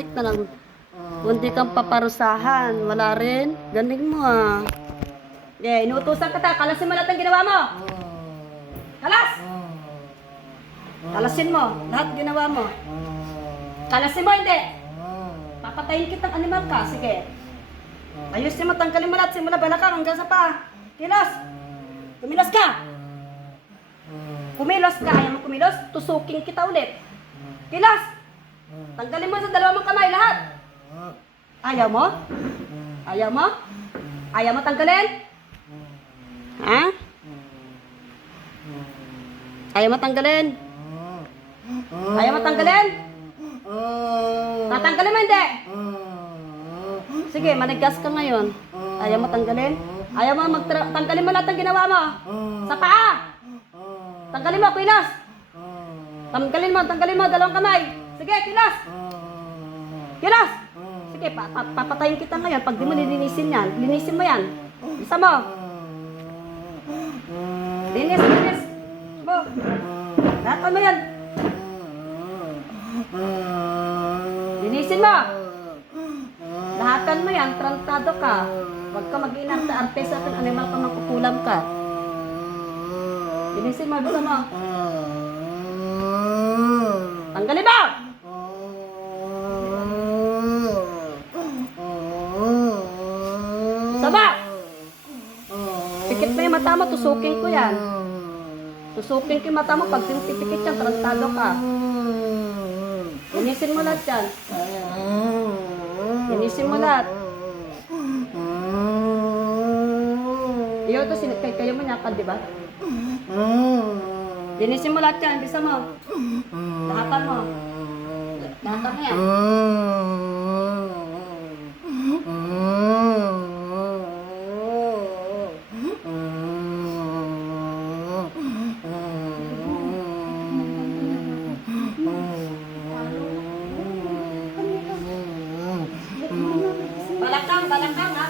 tahimik na lang. Kundi kang paparusahan. Wala rin. Galing mo ah. Yeah, inuutusan ka ta. Kalasin mo lahat ng ginawa mo. Kalas! Kalasin mo. Lahat ginawa mo. Kalasin mo, hindi. Papatayin kitang animal ka. Sige. Ayusin mo, tanggalin mo lahat. Simula balakang hanggang sa paa. Kilos! Kumilos ka! Kumilos ka. Ayaw mo kumilos? Tusuking kita ulit. Kilos! Tanggalin mo sa dalawang kamay lahat. Ayaw mo? Ayaw mo? Ayaw mo tanggalin? Ha? Ayaw mo tanggalin? Ayaw mo tanggalin? Tatanggalin mo hindi? Sige, manigas ka ngayon. Ayaw mo tanggalin? Ayaw mo tanggalin mo lahat ng ginawa mo? Sa paa! Tanggalin mo, kilos! Tanggalin mo, dalawang kamay. Sige, kilos! Kilos! Sige, papatayin kita ngayon. Pag di mo linisin yan, linisin mo yan. Isa mo. Linis. Mo. Lahat mo yan. Linisin mo. Lahatan mo yan, trantado ka. Huwag ka mag-inarte-arte sa akin, animal ka, makukulam ka. Linisin mo, bisa mo. Tanggalin mo! Sama! Pikit mo yung mata mo, tusukin ko yan. Tusukin ko yung mata mo, pag pinipikit yan, trantado ka. Linisin mo lahat yan. Linisin mo lahat. Iyo to, kayo mo nyakan, di ba? Linisin mo lahat yan, bisa mo. Lahatan mo. Lahatan mo yan. Balakang ha, pati balakang ha.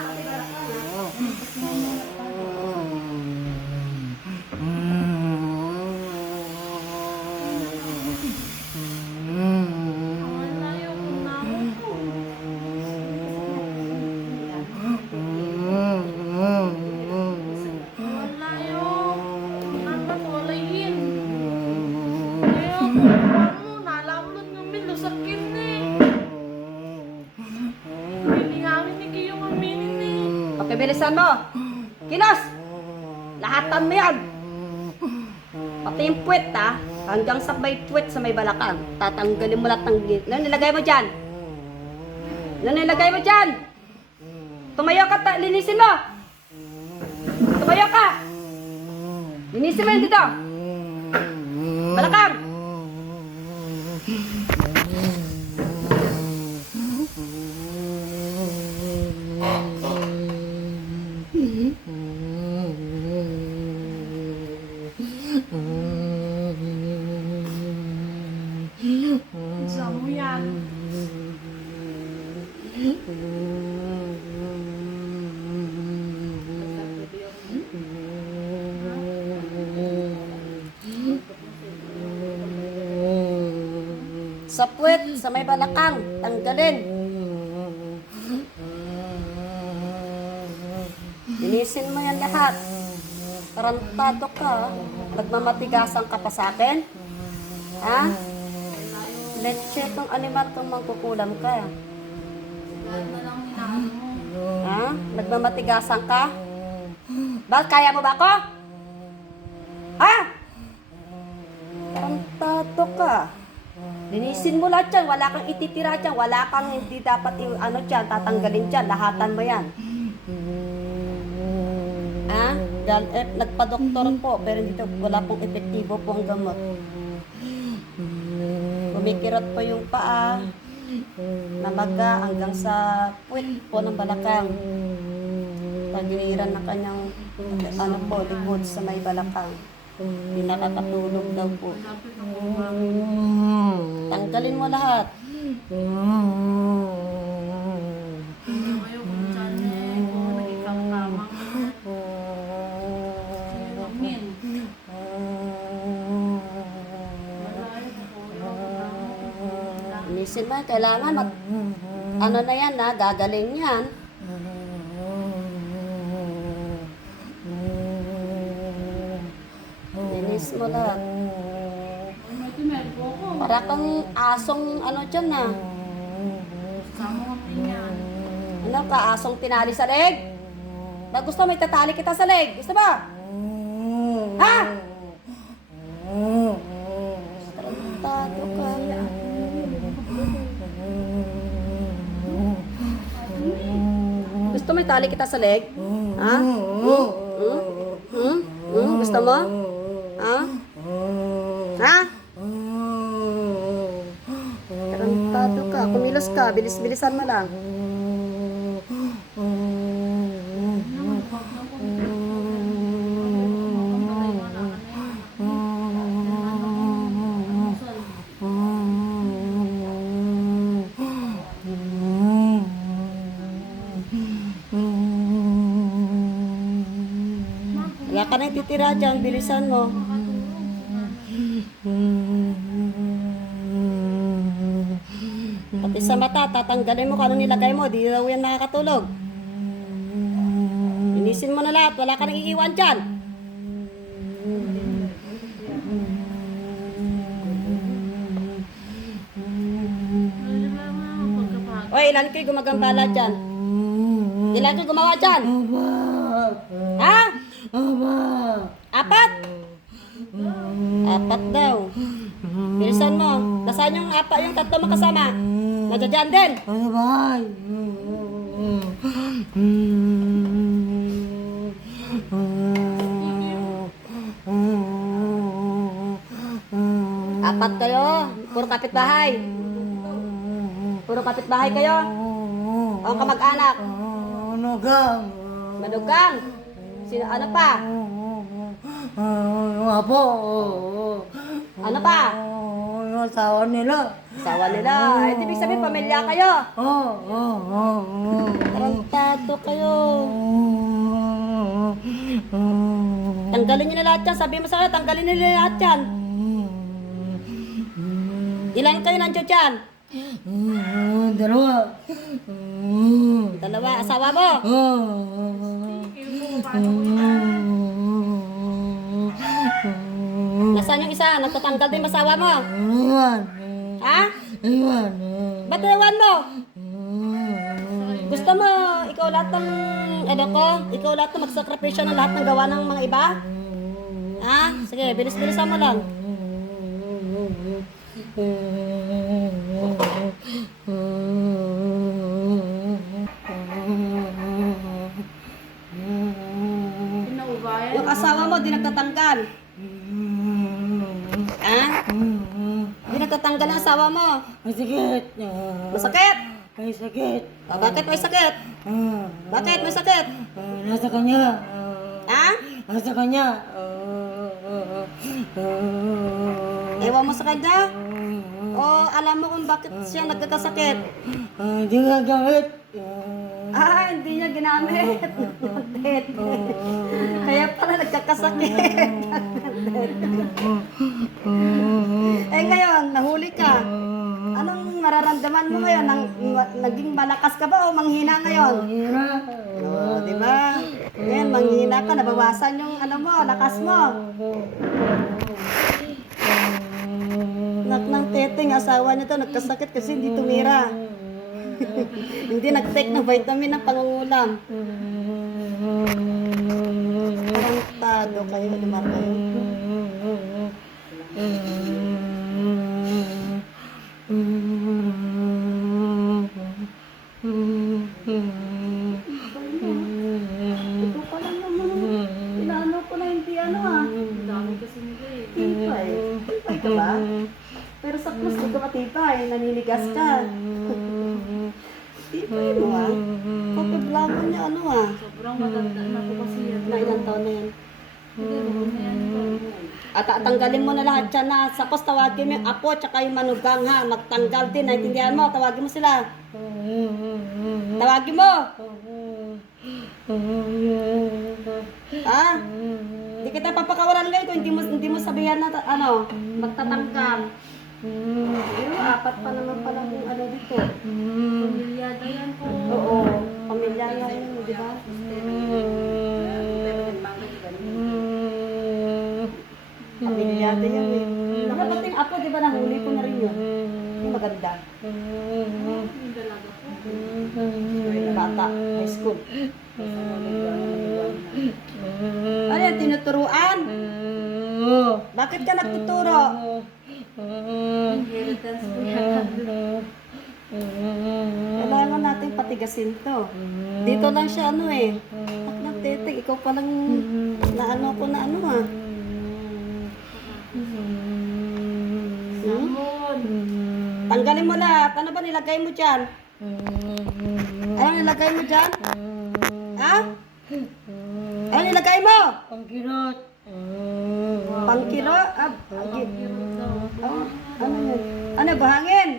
Okay, bilisan mo. Kilos! Lahatan mo yan. Pati yung puwet ha. Hanggang sa may puwet sa may balakang. Tatanggalin mo lahat ng git. Ano nilagay mo dyan? Ano nilagay mo dyan? Tumayo ka, linisin mo. Tumayo ka. Linisin mo yun dito. Balakang. Samo yan. Sa puwet, sa may balakang, tanggalin. Linisin mo yan lahat. Tarantado ka. Nagmamatigasan ka pa sa akin. Ha? Leche tong animal tong mangkukulam ka. Ha? Nagmamatigasan ka? Bakit kaya mo ba ako? Ha? Tarantado ka. Linisin mo lahat yan. Wala kang ititira dyan. Wala kang hindi dapat dyan, tatanggalin dyan. Lahatan mo yan. Ha? Nagpa-doktor po, pero dito wala pong epektibo po ang gamot. Kumikirot po yung paa, namaga hanggang sa puwet po ng balakang. Pagiliran ng kanyang likod sa may balakang. Hindi nakakatulog daw po. Tanggalin mo lahat. Linisin mo Ah, kailangan ano na yan ha, gagaling yan. Linis mo lahat. May tinerbo ko. Para kang asong ano dyan na. Sama ko tingnan. Ano ka, asong tinali sa leg? Na gusto may tatali kita sa leg. Gusto ba? Ha? Tarantado ka. Gusto may tali kita sa leg? Ha? Gusto mo? Ha? Ha? Tarantado ka. Kumilos ka. Bilis-bilisan mo lang. Wala ka nang titira dyan, bilisan mo. Pati sa mata, tatanggalin mo kung anong nilagay mo, di daw yan nakakatulog. Linisin mo na lahat, wala ka nang iiwan dyan. Oy, ilan kayo gumagambala dyan? Ilan kayo gumawa dyan? Ha? Apat? Apat daw. Bilisan mo. Nasaan yung apat, yung tatlo makasama? Nadyan din. Apat kayo. Puro kapitbahay. Puro kapitbahay kayo. O kamag-anak. Madugang. Sino, ano pa? Ano pa? Yung asawa nila. Asawa nila. Eh, ibig sabihin, pamilya kayo. Tarantado kayo. Tanggalin nyo na lahat yan. Sabi mo sa kanila, tanggalin nila lahat yan. Ilan kayo nandiyo dyan? Dalawa. Dalawa. Asawa mo? Nasaan yung isa? Nagtatanggal din masawa mo? Iwan. Ha? Iwan. Ba't iwan mo? Gusto mo, ikaw lahat ng, ano ko, ikaw lahat ng magsakripisyo ng lahat ng gawa ng mga iba? Ha? Sige, bilis-bilisan mo lang. Pinaubayan. Yung asawa mo, di nagtatanggal. Ha? Di nagtatanggal ang asawa mo. May sakit. Masakit? May sakit. Bakit may sakit? Bakit may sakit? Nasa kanya. Ha? Nasa kanya. Ewan mo sa kanya? O alam mo kung bakit siya nagkakasakit? Hindi nga gamit. Ah, hindi niya ginamit. Kaya pala nagkakasakit. Eh ngayon, nahuli ka. Anong mararamdaman mo ngayon? Naging malakas ka ba o manghina ngayon? Oh, di ba? Ngayon, manghina ka, nabawasan yung ano mo, lakas mo. Nak ng teteng, asawa niya to, nagkasakit kasi hindi tumira. Hindi nag-take ng vitamin ng pangungulam. Tarantado kayo, lumar kayo. Ito pa lang naman. Pinano ko na hindi ano ah. Ang dami kasi nila eh. Tipay. Tipay ka ba? Pero sa plus, hindi ka matipay. Naninigas ka. Tipay mo ah. Papablamo niya ano ah. Sobrang matanda na po kasi yan. Na ilang taon na yan. Siguro na yan. At tanggalin mo na lahat dyan na. Sapos tawagin mo yung apo tsaka yung manugang ha. Magtanggal din. Naintindihan mo. Tawagin mo sila. Tawagin mo. Ha? Hindi kita papakawalan ngayon kung hindi mo sabihan na ano, magtatanggal. Pero apat pa naman pala yung ano dito. Pamilyada yan po. Oo, pamilya nga yun, di ba? Pamilyado yan eh. Nakapating ako, di ba nahuli ko na rin yun. Yung maganda. Yung dalaga po. Bata, high school. Ano yan, tinuturuan? Bakit ka nagtuturo? Inheritance po yan. Kailangan natin patigasin to. Dito lang siya ano eh. Taklang titig, ikaw palang naano ko na ano ah. Samon. Tanggalin mo lahat. Ano ba nilagay mo dyan? Ano nilagay mo dyan? Ha? Ano nilagay mo? Pangkirot. Pangkiro? Ah, ano yun? Ano, buhangin?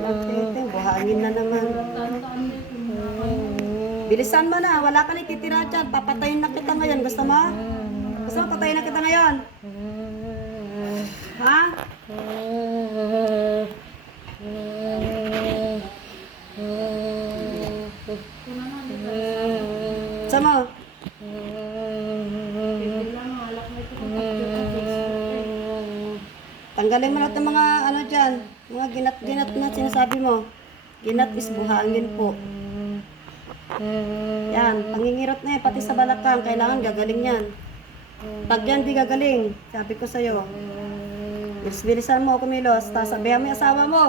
Nagtiting, buhangin na naman. Tandaan niyo kung mga Bilisan mo na, wala ka na ititira dyan. Papatayin na kita ngayon. Gusto mo? Gusto mo patayin na kita ngayon? Ha? Gusto mo? bilang malak na ito kung picture sa Facebook eh. Tanggalin mo lahat ng mga ano dyan. Mga ginat-ginat na sinasabi mo. Ginat is buhangin po. Yan, pangingirot na yan. Pati sa balakang, kailangan gagaling yan. Pag yan di gagaling, sabi ko sa'yo. Bilis-bilisan mo, kumilos. Tapos sabihan mo yung asawa mo.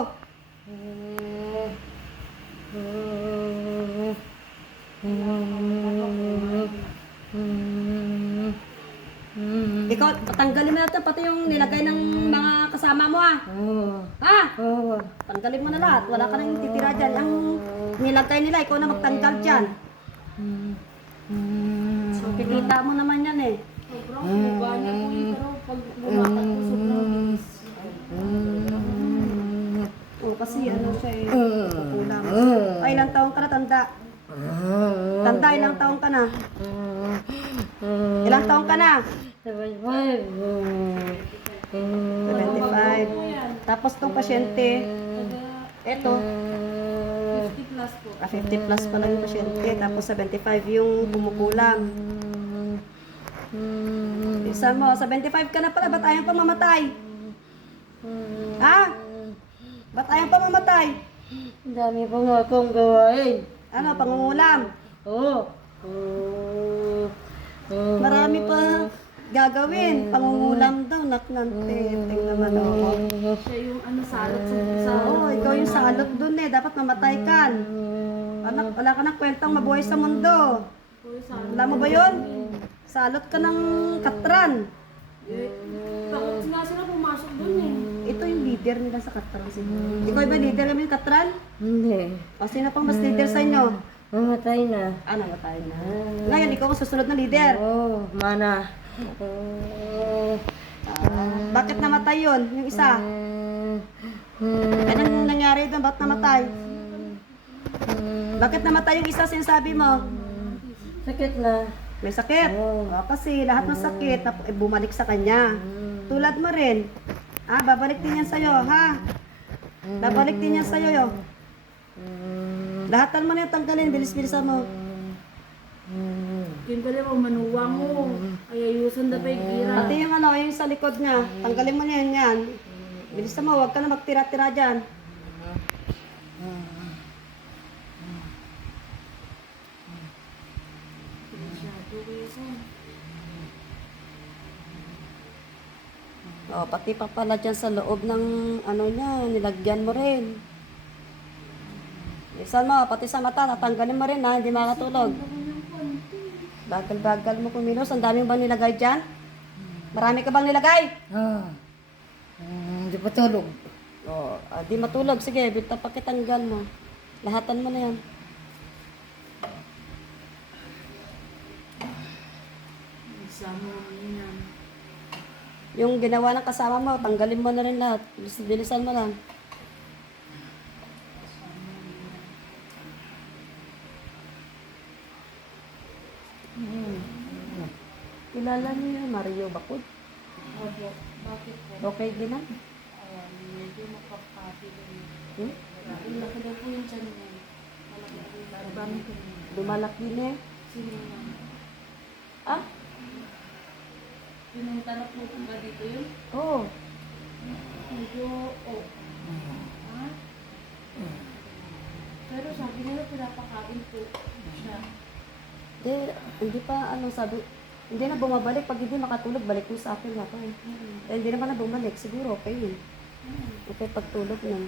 Ikaw, tanggalin mo na ito, pati yung nilagay ng mga kasama mo ah. Ha? Tanggalin mo na lahat. Wala ka nang titira dyan. Ang nilagay nila, ikaw na magtanggal dyan. So, kikita mo naman yan eh. Sobrang buba niya po yun, pero pag lumakad po sobrang bilis. Oh, kasi ano siya eh. Kulang. Ay, ilang taong ka na, tanda? Tanda, ilang taong ka na? Ilang taong ka na? 75. Tapos tong pasyente, eto, 50 plus po. 50 plus pa lang yung pasyente. Tapos 75 yung bumukulang. Isa mo, 75 ka na pala, ba't ayaw pa mamatay? Ha? Ba't ayaw pa mamatay? Ang dami pa nga akong gawain. Ano, pangungulam? Marami pa gagawin. Pangungulam daw, naknantiting naman ako. Siya yung ano salot sa Oo, ikaw yung salot dun eh. Dapat mamatay ka. Anak, wala ka ng kwentang mabuhay sa mundo. po yung salot. Alam mo ba yun? Salot ka ng katran. Takot nga sila pumasok dun eh. Ito yung leader nila sa katran. Ikaw ba leader kami yung katran? Hindi. O sino pang mas leader sa inyo? Mamatay na. Ah, namatay na. Ngayon, ikaw ang susunod na leader. Mana. Bakit namatay yun? Yung isa? Anong nangyari doon? Bakit namatay? Bakit namatay yung isa sinasabi mo? Sakit na. May sakit. Kasi lahat ng sakit bumalik sa kanya. Tulad mo rin. Babalik din yan sa'yo, ha? Babalik din yan sa'yo, yo. Lahatan mo na yung tanggalin, bilis-bilisan mo. Yung dali mo, manuwa mo. Ay ayusan na pa yung gira. Pati yung ano, yung sa likod niya, tanggalin mo na yan. Bilisan mo, huwag ka na magtira-tira dyan. Pati pa pala dyan sa loob ng ano niya, nilagyan mo rin. Bilisan mo, pati sa mata, natanggalin mo rin ha, hindi makatulog. Bagal-bagal mo kumilos, ang daming bang nilagay dyan? Marami ka bang nilagay? Hindi pa tulog. Di matulog. Sige, bita pakitanggal mo. Lahatan mo na yan. Isama mo yan. Yung ginawa ng kasama mo, tanggalin mo na rin lahat. Bilisan mo lang. Kilala niyo yun, Mario Bacod? Opo. Bakit po? Okay din na. Medyo makakati din. Hmm? Laki daw po yung tiyan niya. Malaki po yung parang ko niya. Lumalaki na eh. Sino naman? Ah? Pinunta na po ba dito yun? Oo. Medyo, oh. Ha? Pero sabi nila pinapakain po siya. Hindi pa, ano sabi, hindi na bumabalik. Pag hindi makatulog, balik mo sa akin ako eh. Eh, hindi naman na bumalik. Siguro, okay yun. Okay, pagtulog na.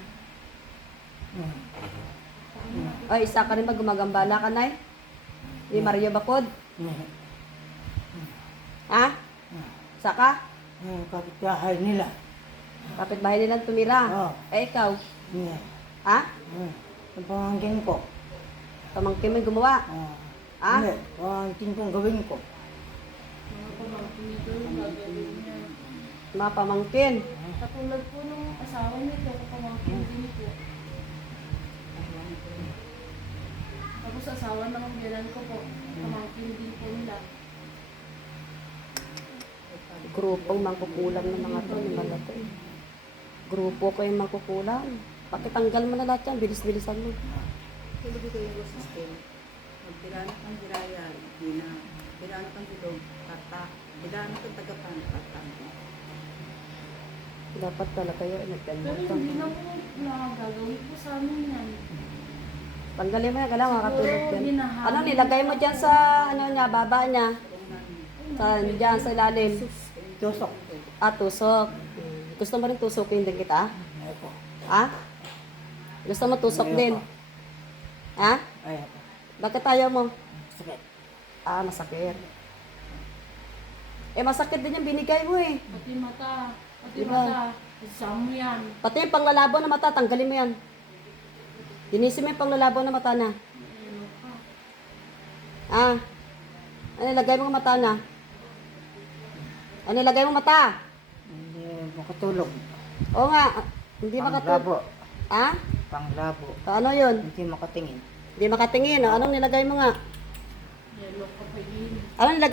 Ay, isa ka rin ba gumagambala ka, Nay? Ni Mario Bacod? Ha? Isa ka? Kapitbahay nila. Kapitbahay nilang tumira. Oo. Eh, ikaw? Yeah. Ha? Ang pamangkin ko. Pamangkin mo yung gumawa? Ah? Hindi, pamangkin kong gawin ko. Mga pamangkin nito yung gagawin niya. Mga pamangkin. Katulad po nung asawa nito, kapamangkin din po. Tapos asawa ng biyanan ko po, pamangkin din po nila. Grupong mangkukulam ng mga to. Yung mga to eh. Grupo ko yung mangkukulam. Pakitanggal mo na lahat yan. Bilis-bilisan mo. Tulog ko yung system. Magpiranat ng birayan, piranat ng bilog, tatak. Piranat ng tagapan, tatak. Dapat talaga yun. Pero Nagkalmutan. hindi na po nakagagawin po sa amin yan. Tanggalin mo yan. Kailangan makatulog Siguro, yan. hinahamon Ano, nilagay mo dyan sa, ano niya, baba niya. Dyan sa ilalim. Tusok. Tusok. Gusto mo rin tusokin din kita? Ayoko. Ha? Gusto mo tusok din? Ha? Ayoko. Bakit ayaw mo? Sakit. Masakit. Eh, masakit din yung binigay mo eh. Pati mata, pati Diba? mata, isama mo yan. Pati yung panglalabo na mata, tanggalin mo yan. Linisin mo yung panglalabo na mata na. Ano ka? Ano ilagay mo ang mata na? Ano ilagay mo mata? Hindi makatulog. Oo nga, hindi makatulog. Panglabo. Ha? Panglabo. Ano yun? Hindi makatingin. Hindi makatingin. Anong nilagay mo nga? Yellow ka pa yun. Anong nilagay